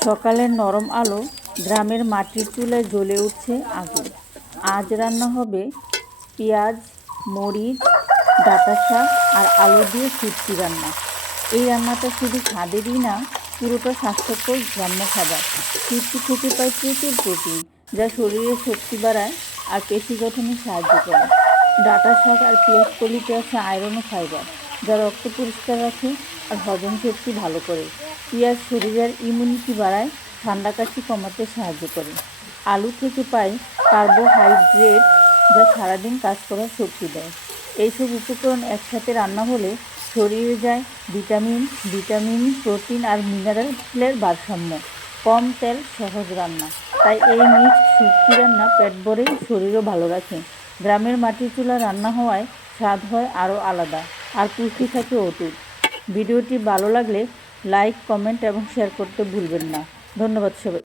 সকালের নরম আলো, গ্রামের মাটির চুলায় জ্বলে উঠছে আগুন। আজ রান্না হবে পেঁয়াজ, মরিচ, ডাঁটা শাক আর আলু দিয়ে শুটকি রান্না। এই রান্নাটা শুধু স্বাদেরই না, পুরোটা স্বাস্থ্যকর গ্রাম্য খাবার। শুটকি থেকে পাই প্রচুর প্রোটিন, যা শরীরে শক্তি বাড়ায় আর পেশি গঠনে সাহায্য করে। ডাঁটা শাক আর পেঁয়াজ কলিতে আছে আয়রন ও ফাইবার, যা রক্ত পরিষ্কার রাখে আর হজম শক্তি ভালো করে। পেঁয়াজ শরীরের ইমিউনিটি বাড়ায়, ঠান্ডা কাশি কমাতে সাহায্য করে। আলু থেকে পাই কার্বোহাইড্রেট, যা সারাদিন কাজ করার শক্তি দেয়। এইসব উপকরণ একসাথে রান্না হলে শরীরে যায় ভিটামিন, প্রোটিন আর মিনারেলের ভারসাম্য। কম তেল, সহজ রান্না, তাই এই মিক্সড শুটকি রান্না পেট ভরে, শরীরও ভালো রাখে। গ্রামের মাটির চুলা রান্না হওয়ায় স্বাদ হয় আরও আলাদা, আর পুষ্টি থাকে অটুট। ভিডিওটি ভালো লাগলে লাইক, কমেন্ট এবং শেয়ার করতে ভুলবেন না। ধন্যবাদ সবাই।